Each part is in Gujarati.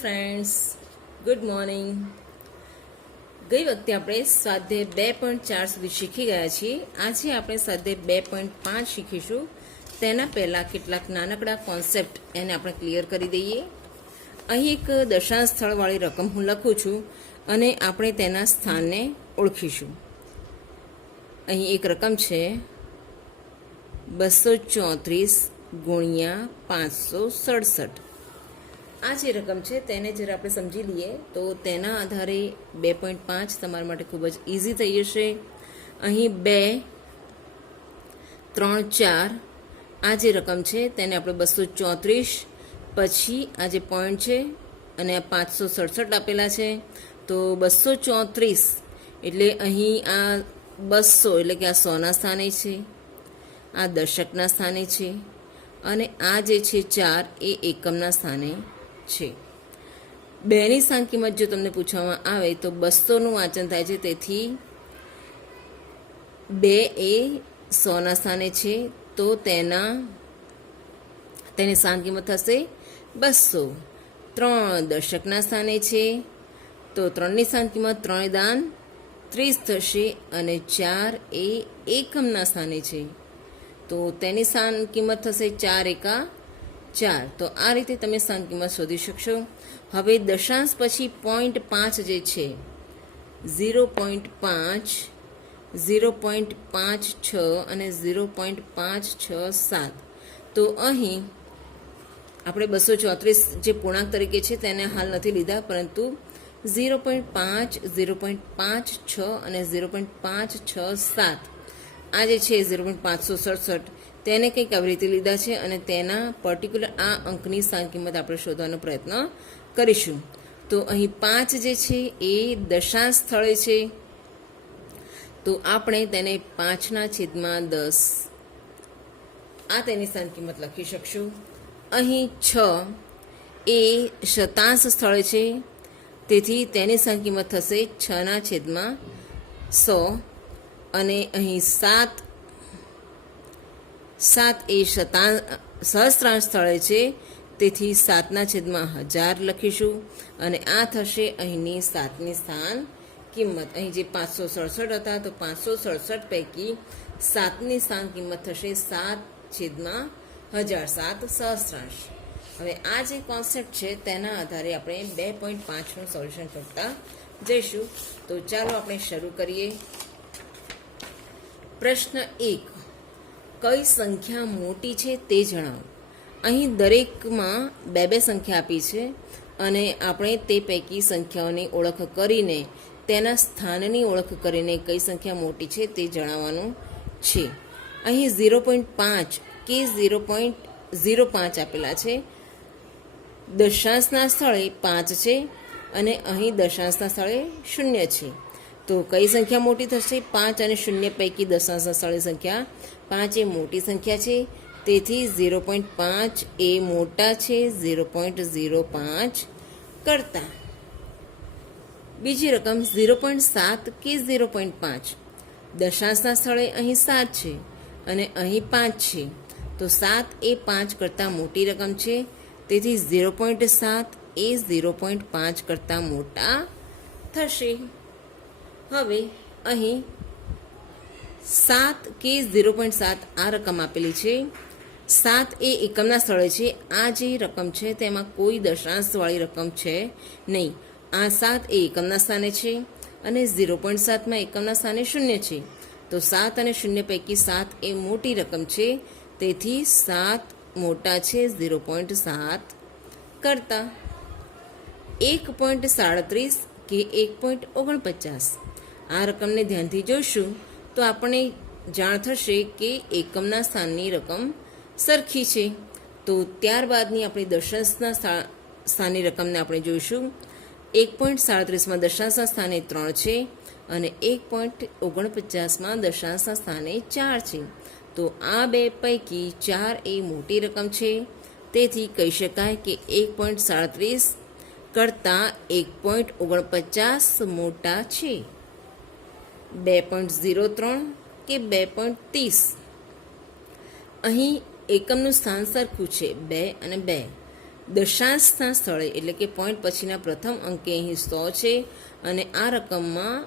Friends, good morning. ગઈ વખતે આપણે સ્વાધ્યાય 2.4 સુધી શીખી ગયા છીએ. આજે આપણે સ્વાધ્યાય 2.5 શીખીશું. તેના પહેલાં કેટલાક નાનકડા કોન્સેપ્ટ એને આપણે ક્લિયર કરી દઈએ. અહીં એક દશાંશ સ્થળવાળી રકમ હું લખું છું અને આપણે તેના સ્થાનને ઓળખીશું. અહીં એક રકમ છે 234 ગુણ્યા 567. આ જે રકમ છે તેને જરા આપણે સમજી લઈએ તો તેના આધારે 2.5 તમારા માટે ખૂબ જ ઇઝી થઈ જશે. અહીં 2, 3, 4 આ જે રકમ છે તેને આપણે 234 પછી આ જે પોઈન્ટ છે અને આ 567 આપેલા છે તો 234 એટલે અહીં આ 200 એટલે કે આ 100ના સ્થાને છે, આ દશકના સ્થાને છે અને આ જે છે 4 એ એકમના સ્થાને છે. બેની સ્થાન કિંમત જો તમને પૂછવામાં આવે તો 200નું વાંચન થાય છે, તેથી 2 એ 100ના સ્થાને છે તો તેની સ્થાન કિંમત થશે 200. 3 દશકના સ્થાને છે તો 3ની સ્થાન કિંમત 3 દાન 30 થશે અને 4 એ એકમના સ્થાને છે તો તેની સ્થાન કિંમત થશે 4 એકા 4. તો આ રીતે તમે સ્થાન કિંમત શોધી શકશો. હવે દશાંશ પછી 0.5 જે છે 0.5, 0.56 અને 0.567 તો અહીં આપણે 234 જે પૂર્ણાંક તરીકે છે તેને હાલ નથી લીધા, પરંતુ 0.5, 0.56 અને 0.567 આ જે છે 0.567 તેને કંઈક આવી રીતે લીધા છે અને તેના પર્ટિક્યુલર આ અંકની સ્થાન કિંમત આપણે શોધવાનો પ્રયત્ન કરીશું. તો અહીં 5 જે છે એ દશાંશ સ્થળે છે તો આપણે તેને 5/10 આ તેની સ્થાન કિંમત લખી શકશું. અહીં 6 એ શતાંશ સ્થળે છે તેથી તેની સ્થાન કિંમત થશે 6/100 અને અહીં 7 એ સહસ્ત્રાંશ સ્થળે છે તેથી 7/1000 લખીશું અને આ થશે અહીંની 7ની સ્થાન કિંમત. અહીં જે 567 હતા તો 567 પૈકી 7ની સ્થાન કિંમત થશે 7/1000, 7 સહસ્ત્રાંશ. હવે આ જે કોન્સેપ્ટ છે તેના આધારે આપણે 2.5નું સોલ્યુશન કરતા જઈશું. તો ચાલો આપણે શરૂ કરીએ. પ્રશ્ન 1, કઈ સંખ્યા મોટી છે તે જણાવો. અહીં દરેકમાં 2 સંખ્યા આપી છે અને આપણે તે પૈકી સંખ્યાઓની ઓળખ કરીને તેના સ્થાનની ઓળખ કરીને કઈ સંખ્યા મોટી છે તે જણાવવાનું છે. અહીં 0.5 કે 0.05 આપેલા છે. દશાંશના સ્થળે 5 છે અને અહીં દશાંશના સ્થળે 0 છે. તો કઈ સંખ્યા મોટી થશે? 5 અને 0 પૈકી દશાંશના સ્થળે સંખ્યા 5 એ મોટી સંખ્યા છે તેથી 0.5 એ મોટા છે 0.05 કરતા. બીજી રકમ 0.7 કે 0.5 દશાંશના સ્થળે અહીં 7 છે અને અહીં 5 છે તો 7 એ 5 કરતાં મોટી રકમ છે તેથી 0.7 એ 0.5 કરતાં મોટા થશે. હવે અહીં 7 કે 0.7 આ રકમ આપેલી છે. 7 એ એકમના સ્થળે છે. આ જે રકમ છે તેમાં કોઈ દશાંશવાળી રકમ છે નહીં. આ 7 એ એકમના સ્થાને છે અને 0.7માં એકમના સ્થાને 0 છે તો 7 અને 0 પૈકી 7 એ મોટી રકમ છે તેથી 7 મોટા છે 0.7 કરતા. 1.37 કે 1.49 આ રકમને ધ્યાનથી જોઈશું તો આપણને જાણ થશે કે એકમના સ્થાનની રકમ સરખી છે. તો ત્યારબાદની આપણી દશાંશના સ્થાનની રકમને આપણે જોઈશું. 1.37માં દશાંશના સ્થાને 3 છે અને 1.49માં દશાંશના સ્થાને 4 છે તો આ 2 પૈકી 4 એ મોટી રકમ છે તેથી કહી શકાય કે 1.37 કરતાં 1.49 મોટા છે. 2.03 કે 2.30 અહીં એકમનું સ્થાન સરખું છે 2 અને 2. દશાંશના સ્થળે એટલે કે પોઈન્ટ પછીના પ્રથમ અંકે અહીં 100 છે અને આ રકમમાં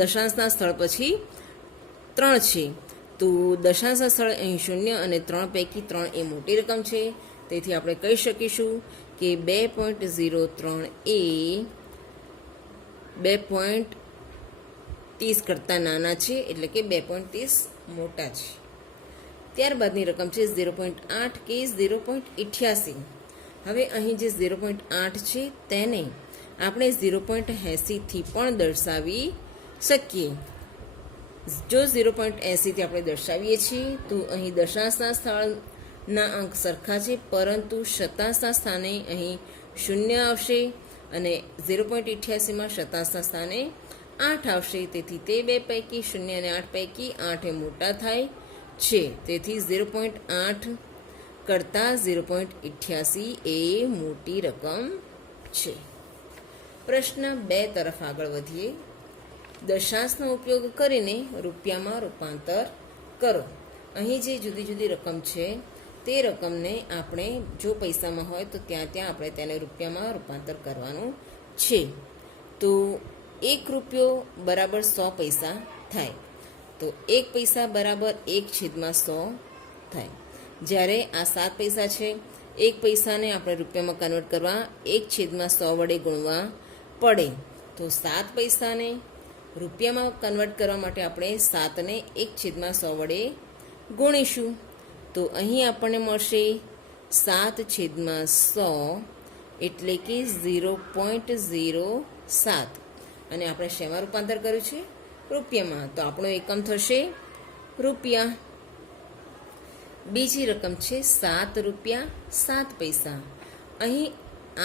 દશાંશના સ્થળ પછી 3 છે. તો દશાંશના સ્થળે અહીં 0 અને 3 પૈકી 3 એ મોટી રકમ છે. તેથી આપણે કહી શકીશું કે 2.03 એ 2.30 કરતાં નાના છે, એટલે કે 2.30 મોટા છે. ત્યારબાદની રકમ છે 0.8 કે 0.88. હવે અહીં જે 0.8 છે તેને આપણે 0.80 થી પણ દર્શાવી શકીએ. જો 0.80 થી આપણે દર્શાવીએ છીએ તો અહીં દશાંશના સ્થળના અંક સરખા છે, પરંતુ શતાંશના સ્થાને અહીં 0 આવશે અને 0.88માં શતાંશના સ્થાને 8 આવશે. તેથી તે બે પૈકી 0 અને 8 પૈકી 8 એ મોટા થાય છે. તેથી 0.8 કરતાં 0.88 એ મોટી રકમ છે. પ્રશ્ન 2 તરફ આગળ વધીએ. દશાંશનો ઉપયોગ કરીને રૂપિયામાં રૂપાંતર કરો. અહીં જે જુદી જુદી રકમ છે તે રકમને આપણે જો પૈસામાં હોય તો ત્યાં આપણે તેને રૂપિયામાં રૂપાંતર કરવાનું છે. તો 1 રૂપિયો બરાબર 100 પૈસા થાય. તો 1 પૈસા બરાબર 1/100 થાય. જ્યારે આ 7 પૈસા છે, 1 પૈસાને આપણે રૂપિયામાં કન્વર્ટ કરવા 1/100 વડે ગુણવા પડે. તો 7 પૈસાને રૂપિયામાં કન્વર્ટ કરવા માટે આપણે 7ને 1/100 વડે ગુણીશું. તો અહીં આપણને મળશે 7/100 એટલે કે 0.07. અને આપણે શેમાં રૂપાંતર કર્યું છે? રૂપિયામાં. તો આપણો એકમ થશે રૂપિયા. બીજી રકમ છે 7 રૂપિયા 7 પૈસા. અહીં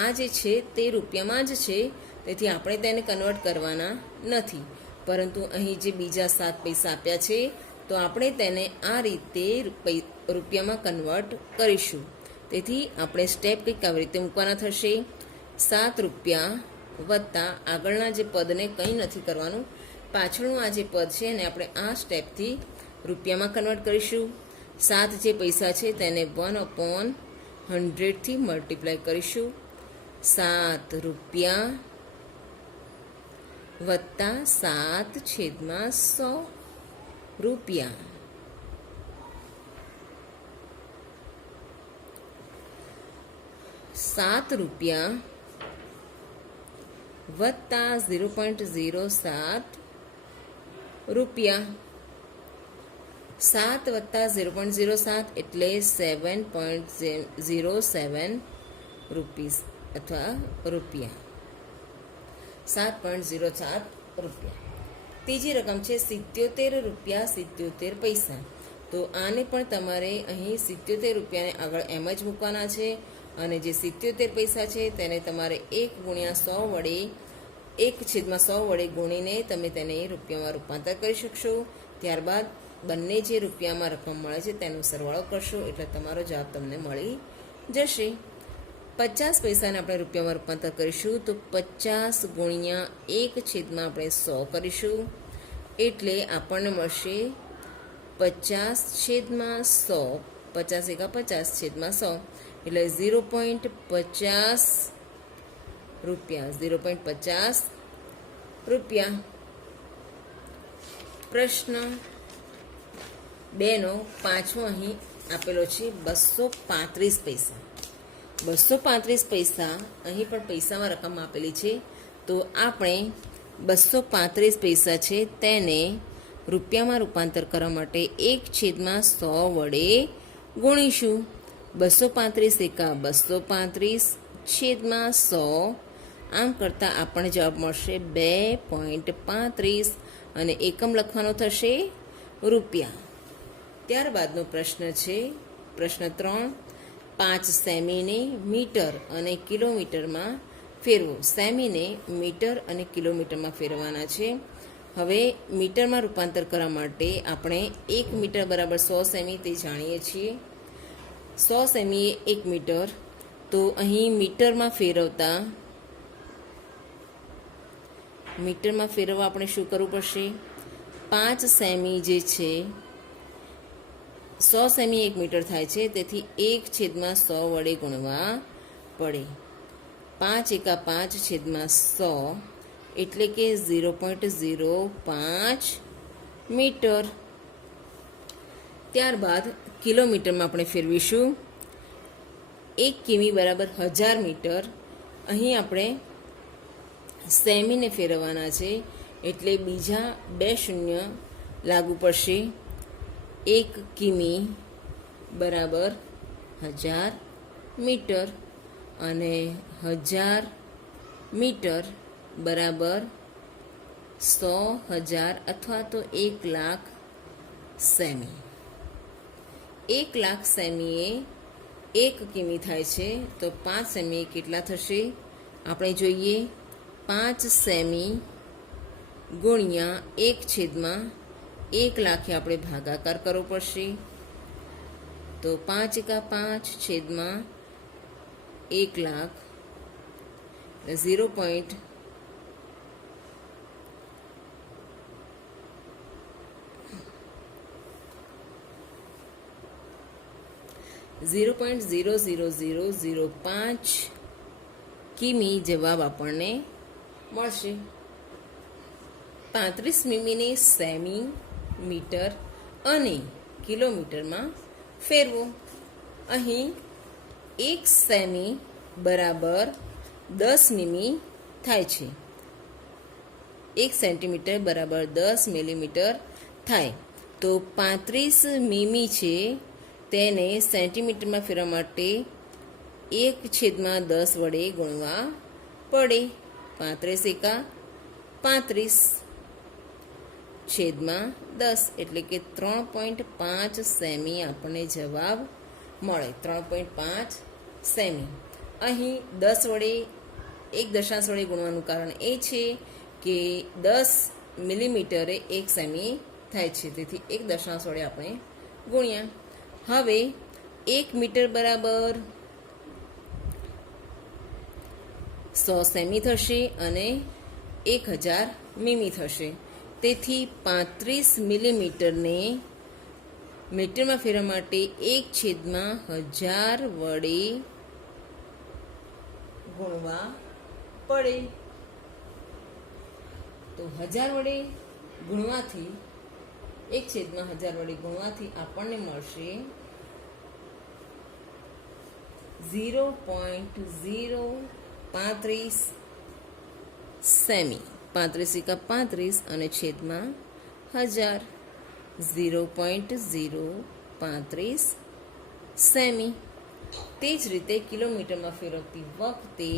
આ જે છે તે રૂપિયામાં જ છે, તેથી આપણે તેને કન્વર્ટ કરવાના નથી. પરંતુ અહીં જે બીજા 7 પૈસા આપ્યા છે તો આપણે તેને આ રીતે રૂપિયામાં કન્વર્ટ કરીશું. તેથી આપણે સ્ટેપ કંઈક આવી રીતે મૂકવાના થશે. 7 રૂપિયા વત્તા આગળના જે પદને કંઈ નથી કરવાનું, પાછળનું આ જે પદ છે એને આપણે આ સ્ટેપથી રૂપિયામાં કન્વર્ટ કરીશું. 7 જે પૈસા છે તેને 1/100 થી મલ્ટીપ્લાય કરીશું. 7 રૂપિયા વત્તા 7/100 રૂપિયા. ₹7 વત્તા 0.07 રૂપિયા. 7 વત્તા 0.07 એટલે 7.07 રૂપીસ અથવા રૂપિયા. 7.07 રૂપિયા. ત્રીજી રકમ છે 77 રૂપિયા 77 પૈસા. તો આને પણ તમારે અહીં 77 રૂપિયાને આગળ એમ જ મૂકવાના છે અને જે 77 પૈસા છે તેને તમારે 1/100 વડે 1/100 વડે ગુણીને તમે તેને રૂપિયામાં રૂપાંતર કરી શકશો. ત્યારબાદ બંને જે રૂપિયામાં રકમ મળે છે તેનો સરવાળો કરશો એટલે તમારો જવાબ તમને મળી જશે. 50 પૈસાને આપણે રૂપિયામાં રૂપાંતર કરીશું તો 50 ગુણ્યા 1/100 કરીશું એટલે આપણને મળશે 50/100. 50 એકા 50/100 એટલે 0.50 રૂપિયા. 0.50 રૂપિયા. પ્રશ્ન 2નો પાંચમો અહીં આપેલો છે 235 પૈસા. 235 પૈસા અહીં પણ પૈસામાં રકમ આપેલી છે. તો આપણે 235 પૈસા છે તેને રૂપિયામાં રૂપાંતર કરવા માટે 1/100 વડે ગુણીશું. 235 એકા 235/100. આમ કરતાં આપણને જવાબ મળશે 2.35 અને એકમ લખવાનો થશે રૂપિયા. ત્યારબાદનો પ્રશ્ન છે પ્રશ્ન 3. 5 સેમીને મીટર અને કિલોમીટરમાં ફેરવો. સેમીને મીટર અને કિલોમીટરમાં ફેરવાના છે. હવે મીટરમાં રૂપાંતર કરવા માટે આપણે 1 મીટર બરાબર 100 સેમી તે જાણીએ છીએ. 100 સેમી એ 1 મીટર. તો અહીં મીટરમાં ફેરવવા આપણે શું કરવું પડશે? 5 સેમી જે છે 100 સેમી 1 મીટર થાય છે, તેથી 1/100 વડે ગુણવા પડે. 5 એકા 5 છેદમાં 100 એટલે કે 0.05 મીટર. ત્યારબાદ કિલોમીટરમાં આપણે ફેરવીશું. 1 કિમી બરાબર 1000 મીટર. અહીં આપણે સેમીને ફેરવવાના છે એટલે બીજા 2 શૂન્ય લાગુ પડશે. 1 કિમી બરાબર 1000 મીટર અને 1000 મીટર બરાબર 100,000 અથવા તો 1 લાખ સેમી. 1 લાખ સેમીએ 1 કિમી થાય છે તો 5 સેમી કેટલા થશે આપણે જોઈએ. 5 સેમી ગુણ્યા 1/1 લાખે આપણે ભાગાકાર કરવો પડશે. તો 5 એકા 5 છેદમાં 1 લાખ 0.000 0.00005 કિમી જવાબ આપણને મળશે. 35 મીમીને સેમી, મીટર અને કિલોમીટરમાં ફેરવો. અહીં 1 સેમી બરાબર 10 મીમી થાય છે. 1 સેન્ટીમીટર બરાબર 10 મિલીમીટર થાય. તો 35 મીમી છે તેને સેન્ટીમીટરમાં ફેરવવા માટે 1/10 વડે ગુણવા પડે. 35 એકા 35 છેદમાં 10 એટલે કે 3.5 સેમી આપણને જવાબ મળે. 3.5 સેમી. અહીં 10 વડે 1 દશાંશ વડે ગુણવાનું કારણ એ છે કે 10 મિલીમીટરે 1 સેમી થાય છે, તેથી 1 દશાંશ વડે આપણે ગુણ્યા. હવે 1 મીટર બરાબર 100 સેમી થશે અને 1000 મીમી થશે. તેથી 35 મિલીમીટરને મીટરમાં ફેરવવા માટે 1/1000 વડે ગુણવા પડે. તો 1000 વડે ગુણવાથી 1/1000 વડે ગુણવાથી આપણને મળશે 0.035 સેમી. 35 એકા 35 અને છેદમાં 1000 0.035 સેમી. તે જ રીતે કિલોમીટરમાં ફેરવતી વખતે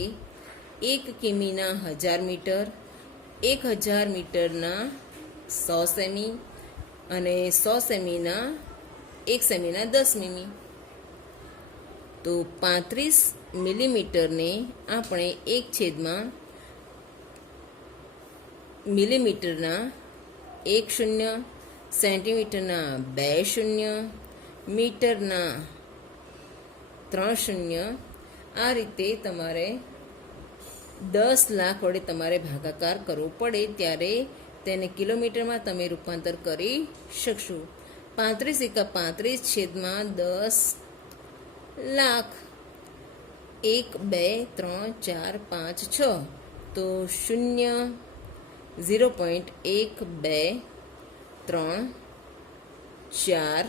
1 કિમીના 1000 મીટર, 1000 મીટરના 100 સેમી અને 100 સેમીના 1 સેમીના 10 મીમી. તો 35 મિલીમીટરને આપણે 1/, મિલીમીટરના 1 શૂન્ય, સેન્ટીમીટરના 2 શૂન્ય, મીટરના 3 શૂન્ય, આ રીતે તમારે 10 લાખ વડે તમારે ભાગાકાર કરવો પડે ત્યારે તેને કિલોમીટરમાં તમે રૂપાંતર કરી શકશો. 35 એકા 35 છેદમાં 10 લાખ. 1 2 3 4 5 6 તો 0.123 4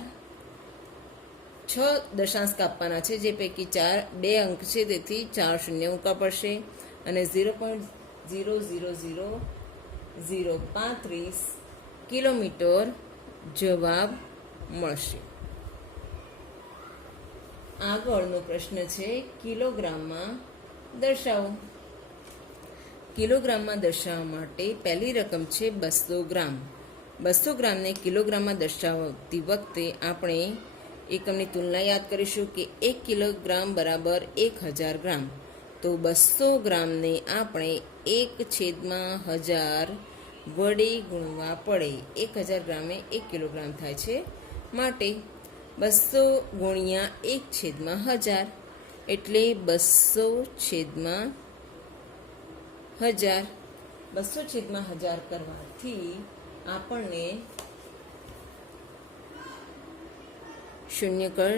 6 દશાંશ કાપવાના છે, જે પૈકી 2 અંક છે તેથી 4 શૂન્ય મૂકવા પડશે અને 0.00035 કિલોમીટર જવાબ મળશે. આગળનો પ્રશ્ન છે કિલોગ્રામમાં દર્શાવો. કિલોગ્રામમાં દર્શાવવા માટે પહેલી રકમ છે 200 ગ્રામ. 200 ગ્રામને કિલોગ્રામમાં દર્શાવતી વખતે આપણે એકમની તુલના યાદ કરીશું કે 1 કિલોગ્રામ બરાબર 1000 ગ્રામ. તો 200 ગ્રામને આપણે 1/1000 વડે ગુણવા પડે. 1000 ગ્રામે 1 કિલોગ્રામ થાય છે, માટે 200 ગુણ્યા 1/1000 એટલે 200/1000. 200/1000 કરવાથી આપણને શૂન્ય કટ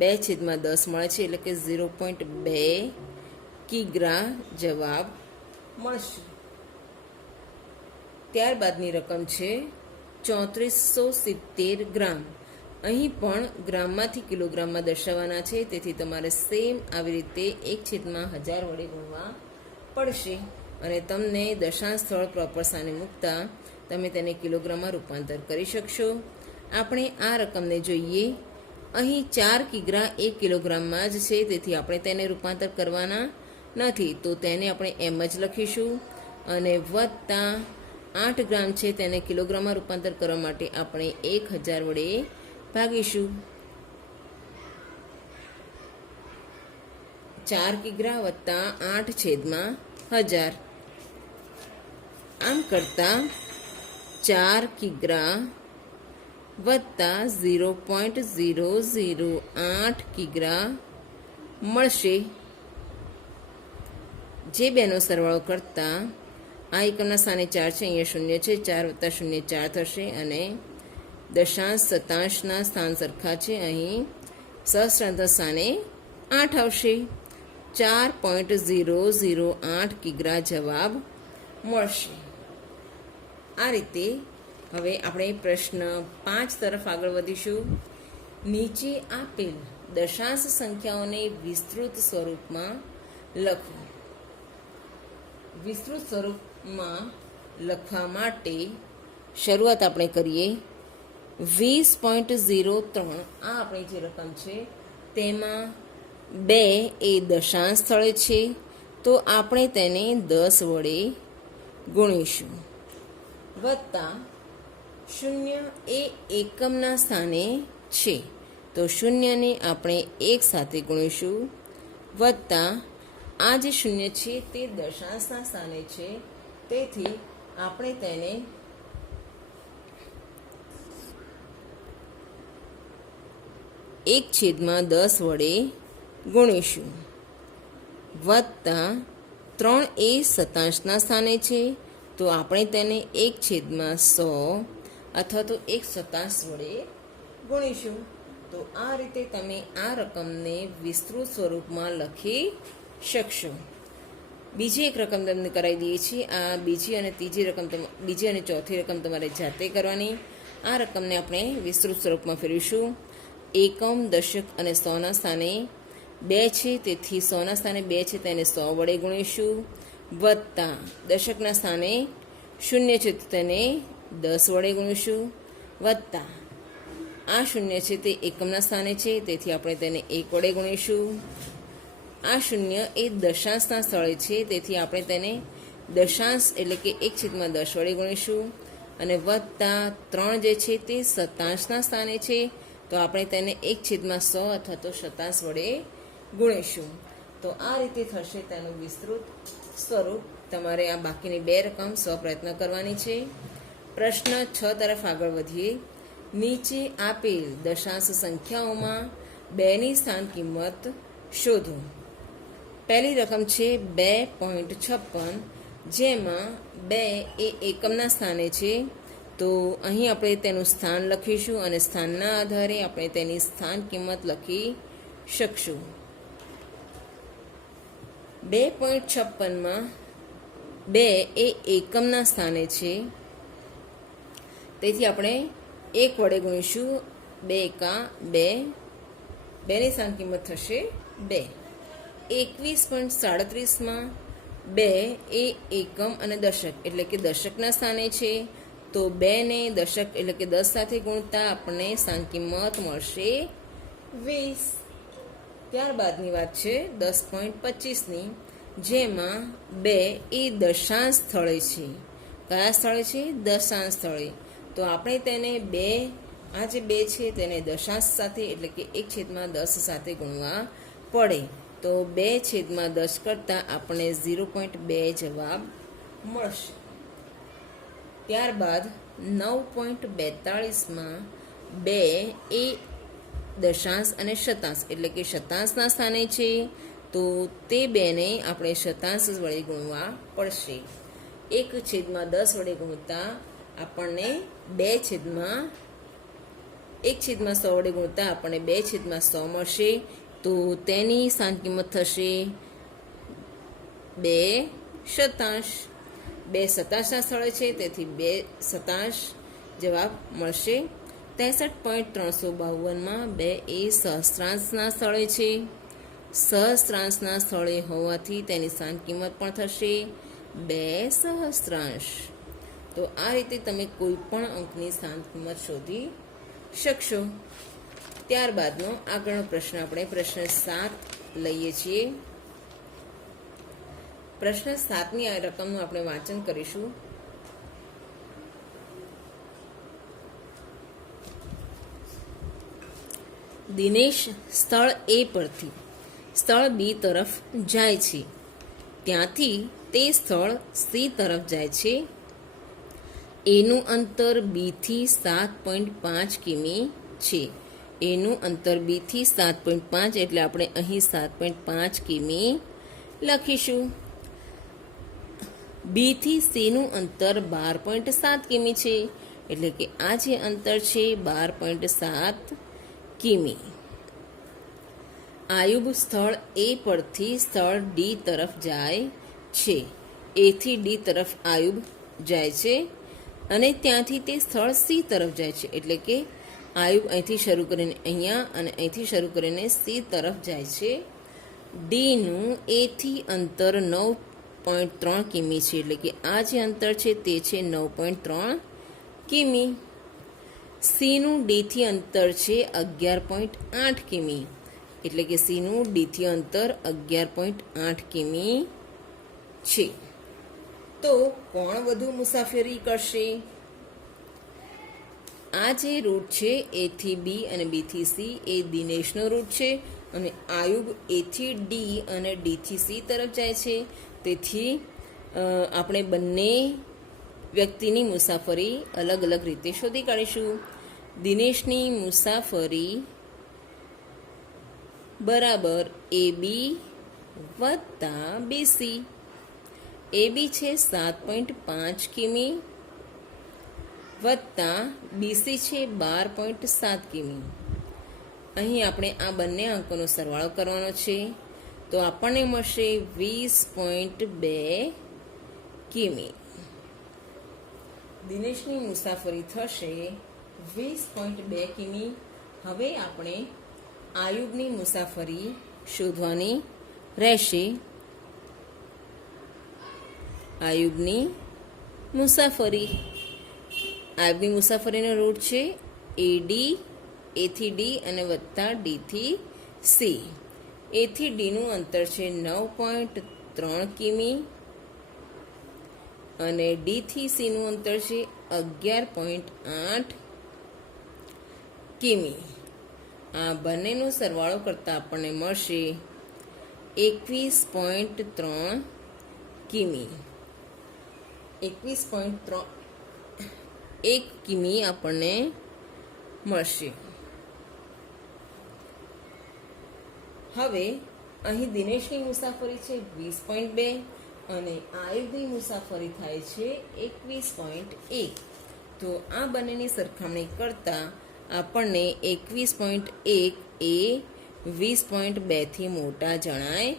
2/10 મળે છે, એટલે કે 0.2 કિગ્રા જવાબ મળશે. ત્યારબાદની રકમ છે 3470 ગ્રામ. અહીં પણ ગ્રામમાંથી કિલોગ્રામમાં દર્શાવવાના છે, તેથી તમારે સેમ આવી રીતે 1/1000 વડે ગુણવા પડશે અને તમને દશાંશ સ્થળ પ્રોપર સ્થાને મૂકતા તમે તેને કિલોગ્રામમાં રૂપાંતર કરી શકશો. આપણે આ રકમને જોઈએ. અહીં 4 કિગ્રા 1 કિલોગ્રામમાં જ છે, તેથી આપણે તેને રૂપાંતર કરવાના નથી, તો તેને આપણે એમ જ લખીશું. અને વત્તા 8 ગ્રામ છે, તેને કિલોગ્રામમાં રૂપાંતર કરવા માટે આપણે 1000 વડે ભાગીશું. 4 કિગ્રા વત્તા 8/1000. આમ કરતા 4 કિગ્રા વત્તા 0.008 કિગ્રા મળશે. જે બેનો સરવાળો કરતા આ એકમના સ્થાને 4 છે, અહીંયા 0 છે, 4 વત્તા 0 4 થશે અને દશાંશ શતાંશના સ્થાન સરખા છે, અહીં સહસ્રાંત સ્થાને 8 આવશે. 4.008 કિગ્રા જવાબ મળશે. આ રીતે હવે આપણે પ્રશ્ન 5 તરફ આગળ વધીશું. નીચે આપેલ દશાંશ સંખ્યાઓને વિસ્તૃત સ્વરૂપમાં લખો. વિસ્તૃત સ્વરૂપમાં લખવા માટે શરૂઆત આપણે કરીએ. 20.03 આ આપણી જે રકમ છે તેમાં 2 એ દશાંશ સ્થળે છે, તો આપણે તેને 10 વડે ગુણીશું. વત્તા 0 એ એકમના સ્થાને છે, તો 0 ને આપણે 1 સાથે ગુણીશું. વત્તા આ જે 0 છે તે દશાંશના સ્થાને છે, તેથી આપણે તેને 1/10 વડે ગુણીશું. વત્તા 3 એ શતાંશના સ્થાને છે, તો આપણે તેને 1/100 અથવા તો 1 શતાંશ વડે ગુણીશું. તો આ રીતે તમે આ રકમને વિસ્તૃત સ્વરૂપમાં લખી શકશો. બીજી એક રકમ તમને કરાવી દઈએ છીએ. આ બીજી અને ચોથી રકમ તમારે જાતે કરવાની. આ રકમને આપણે વિસ્તૃત સ્વરૂપમાં ફેરવીશું. એકમ, દશક અને 100ના સ્થાને 2 છે, તેથી 100ના સ્થાને 2 છે, તેને 100 વડે ગુણીશું. વત્તા દશકના સ્થાને 0 છે, તો તેને 10 વડે ગુણીશું. વત્તા આ 0 છે તે એકમના સ્થાને છે, તેથી આપણે તેને 1 વડે ગુણીશું. આ 0 એ દશાંશના સ્થળે છે, તેથી આપણે તેને દશાંશ એટલે કે 1/10 વડે ગુણીશું. અને વત્તા 3 જે છે તે શતાંશના સ્થાને છે, તો આપણે તેને 1/100 અથવા તો શતાંશ વડે ગુણીશું. તો આ રીતે થશે તેનું વિસ્તૃત સ્વરૂપ. તમારે આ બાકીની 2 રકમ સ્વપ્રયત્ન કરવાની છે. પ્રશ્ન 6 તરફ આગળ વધીએ. નીચે આપેલ દશાંશ સંખ્યાઓમાં 2ની સ્થાન કિંમત શોધો. પહેલી રકમ છે 2.56, જેમાં 2 એ એકમના સ્થાને છે, તો અહીં આપણે તેનું સ્થાન લખીશું અને સ્થાનના આધારે આપણે તેની સ્થાન કિંમત લખી શકશું. 2.56માં 2 એ એકમના સ્થાને છે, તેથી આપણે 1 વડે ગુણીશું. 2 એકા 2, 2ની સ્થાન કિંમત થશે 2. 21.37માં 2 એ એકમ અને દશક એટલે કે દશકના સ્થાને છે, તો 2 ને દશક એટલે કે 10 સાથે ગુણતા આપણને સ્થાન કિંમત મળશે 20. ત્યારબાદની વાત છે 10.25ની, જેમાં 2 એ દશાંશ સ્થળે છે. કયા સ્થળે છે? દશાંશ સ્થળે. તો આપણે તેને 2, આ જે 2 છે તેને દશાંશ સાથે એટલે કે 1/10 સાથે ગુણવા પડે. તો 2/10 કરતાં આપણે 0.2 જવાબ મળશે. ત્યારબાદ 9.42માં 2 એ દશાંશ અને શતાંશ એટલે કે શતાંશના સ્થાને છે, તો તે 2ને આપણે શતાંશ વડે ગુણવા પડશે. 1/10 વડે ગુણતા આપણને 2/10 1/100 વડે ગુણતા આપણને 2/100 મળશે. તો તેની સ્થાન કિંમત થશે 2 શતાંશ. 2 શતાંશના સ્થળે છે, તેથી 2 શતાંશ જવાબ મળશે. 63.352માં 2 એ સહસ્ત્રાંશના સ્થળે છે. સહસ્ત્રાંશના સ્થળે હોવાથી તેની સ્થાન કિંમત પણ થશે 2 સહસ્ત્રાંશ. તો આ રીતે તમે કોઈ પણ અંકની સ્થાન કિંમત શોધી શકશો. ત્યારબાદનો આગળનો પ્રશ્ન આપણે પ્રશ્ન 7 લઈએ છીએ. પ્રશ્ન 7ની આ રકમનું આપણે વાંચન કરીશું. દિનેશ સ્થળ A પરથી સ્થળ B તરફ જાય છે. ત્યાંથી તે સ્થળ C તરફ જાય છે. એનું અંતર B થી 7.5 કિમી છે. એનું અંતર B થી 7.5 એટલે આપણે અહીં 7.5 કિમી લખીશું. B થી C નું અંતર 12.7 કિમી છે, એટલે કે આ જે અંતર છે 12.7 કિમી. આયુબ સ્થળ A પરથી સ્થળ D તરફ જાય છે. A થી D તરફ આયુબ જાય છે અને ત્યાંથી તે સ્થળ C તરફ જાય છે, એટલે કે આયુબ અહીંથી શરૂ કરીને અહીંયા અને અહીંથી શરૂ કરીને C તરફ જાય છે. ડીનું A થી અંતર 9.3 કિમી છે, એટલે કે આ જે અંતર છે તે છે 9.3 કિમી. Cનું D થી અંતર છે 11.8 કિમી, એટલે કે Cનું D થી અંતર 11.8 કિમી છે. તો કોણ વધુ મુસાફરી કરશે? આ જે રૂટ છે A થી B અને B થી C એ દિનેશનો રૂટ છે અને આયુબ A થી D અને D થી C તરફ જાય છે. તેથી આપણે બંને વ્યક્તિની મુસાફરી અલગ અલગ રીતે શોધી કાઢીશું. દિનેશની મુસાફરી બરાબર AB વત્તા BC. AB છે 7.5 કિમી વત્તા BC છે 12.7 કિમી. અહીં આપણે આ બંને અંકોનો સરવાળો કરવાનો છે, તો આપણને મળશે 20.2 કિમી. દિનેશની મુસાફરી થશે 20.2 કિમી. હવે આપણે આયુબની મુસાફરી શોધવાની રહેશે. આયુબની મુસાફરીનો રૂટ છે AD, A થી D અને વત્તા D થી C. A થી D નું અંતર છે 9.3 કિમી અને D થી C નું અંતર છે 11.8 કિમી. આ બંનેનો સરવાળો કરતાં આપણને મળશે 21.3 કિમી. 21.1 કિમી આપણને મળશે. હવે અહીં દિનેશની મુસાફરી છે 20.2 અને આયુબની મુસાફરી થાય છે 21.1. તો આ બંનેની સરખામણી કરતાં આપણને 21.1 એ 20.2 થી મોટા જણાય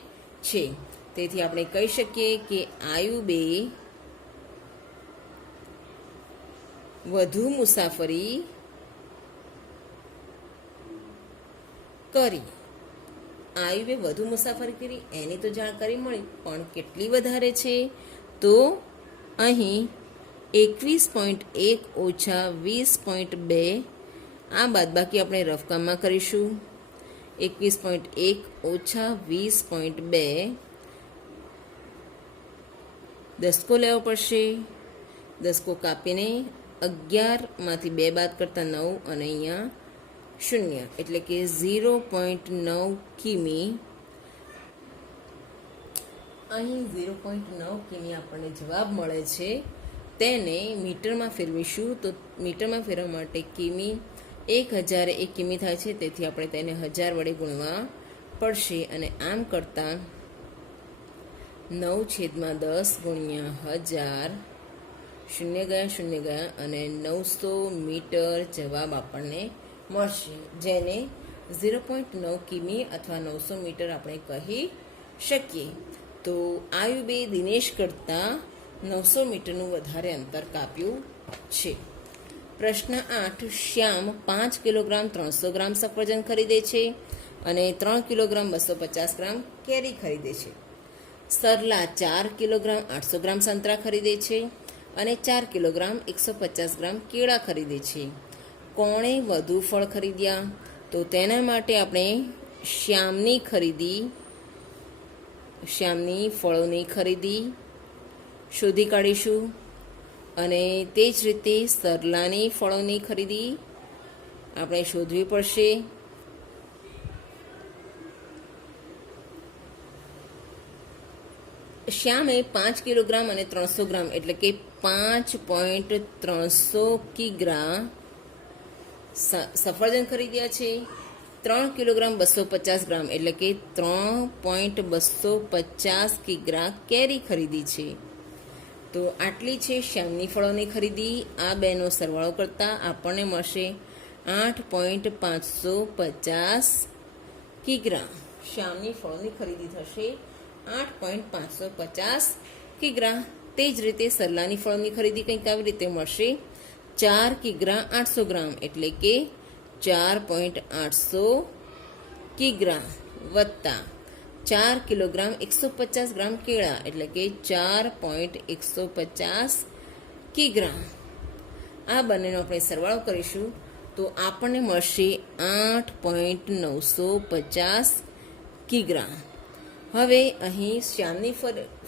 છે. તેથી આપણે કહી શકીએ કે આયુબે વધુ મુસાફરી કરી. આયુબે વધુ મુસાફરી કરી એની તો જાણકારી મળી, પણ કેટલી વધારે છે? તો અહીં 21.1 ઓછા 20.2 આ બાદબાકી આપણે રફકામમાં કરીશું. 21.1 ઓછા 20.2 દસકો લેવો પડશે. દસકો કાપીને 11માંથી 2 બાદ કરતાં 9 અને અહીંયા 0 એટલે કે 0.9 કિમી. અહીં 0.9 કિમી આપણને જવાબ મળે છે. તેને મીટરમાં ફેરવીશું તો મીટરમાં ફેરવવા માટે કિમી 1000 1 કિમી થાય છે, તેથી આપણે તેને 1000 વડે ગુણવા પડશે અને આમ કરતાં 9/10 ગુણ્યા 1000 0 ગયા 0 ગયા અને 900 મીટર જવાબ આપણને મળશે, જેને 0.9 કિમી અથવા 900 મીટર આપણે કહી શકીએ. તો આયુબે દિનેશ કરતાં 900 મીટરનું વધારે અંતર કાપ્યું છે. પ્રશ્ન 8. શ્યામ 5 કિલોગ્રામ 300 ગ્રામ સફરજન ખરીદે છે અને 3 કિલોગ્રામ 250 ગ્રામ કેરી ખરીદે છે. સરલા 4 કિલોગ્રામ 800 ગ્રામ સંતરા ખરીદે છે અને 4 કિલોગ્રામ 150 ગ્રામ કેળા ખરીદે છે. કોણે વધુ ફળ ખરીદ્યા? તો તેના માટે આપણે શ્યામની ફળોની ખરીદી શોધી કાઢીશું અને તે જ રીતે સરલાની ફળોની ખરીદી આપણે શોધવી પડશે. શ્યામે 5 કિલોગ્રામ અને 300 ગ્રામ એટલે કે 5.300 કિગ્રા સફરજન ખરીદ્યા છે. 3 કિલોગ્રામ 250 ગ્રામ એટલે કે 3.250 કિગ્રા કેરી ખરીદી છે. તો આટલી છે શ્યામની ફળોની ખરીદી. આ બેનો સરવાળો કરતાં આપણને મળશે 8.550 કિગ્રા. શ્યામની ફળોની ખરીદી થશે 8.550 કિગ્રા. તે જ રીતે સરલાની ફળોની ખરીદી કંઈક આવી રીતે મળશે 4 કિગ્રા 800 ગ્રામ એટલે કે 4.800 કિગ્રા વત્તા 4 કિલોગ્રામ 150 ગ્રામ કેળા એટલે કે 4.150 કિગ્રા. આ બંનેનો આપણે સરવાળો કરીશું તો આપણને મળશે 8.950 કિગ્રા. હવે અહીં શ્યામની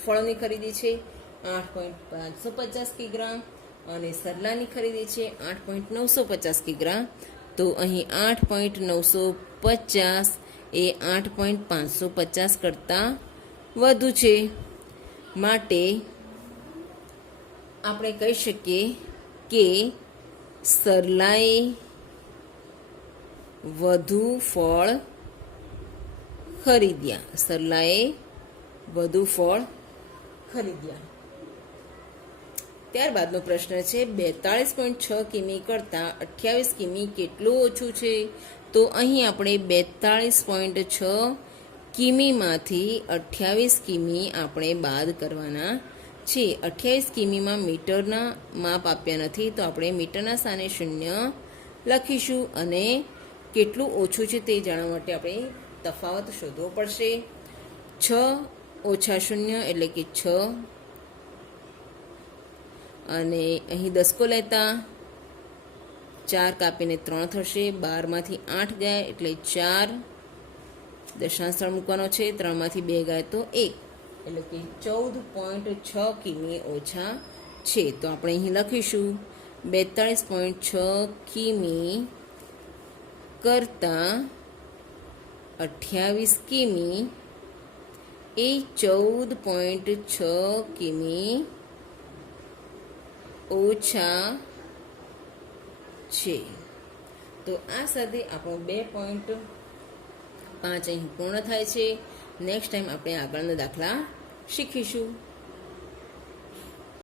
ફળોની ખરીદી છે 8.550 કિગ્રા અને સરલાની ખરીદી છે 8.950 કિગ્રા. તો અહીં 8.950 એ 8.550 કરતાં વધુ છે. માટે આપણે કહી શકીએ કે સરલાએ વધુ ફળ ખરીદ્યા. ત્યારબાદનો પ્રશ્ન છે 42.6 કિમી કરતાં 28 કિમી કેટલું ઓછું છે? તો અહીં આપણે 42.6 કિમીમાંથી 28 કિમી આપણે બાદ કરવાના છે. 28 કિમીમાં મીટરના માપ આપ્યા નથી તો આપણે મીટરના સ્થાને 0 લખીશું અને કેટલું ઓછું છે તે જાણવા માટે આપણે તફાવત શોધવો પડશે. 6 ઓછા 0 એટલે કે 6 અને અહીં દસકો લેતા 4 કાપીને 3 થશે. 12માંથી 8 ગયા એટલે 4 દશાંશ સ્થળ મૂકવાનો છે. 3માંથી 2 ગયા તો 1 એટલે કે 14.6 કિમી ઓછા છે. તો આપણે અહીં લખીશું 42.6 કિમી કરતાં 28 કિમી એ 14.6 કિમી ઓછા છે. તો આ સાથે આપણો 2.5 અહીં પૂર્ણ થાય છે. નેક્સ્ટ ટાઈમ આપણે આગળના દાખલા શીખીશું.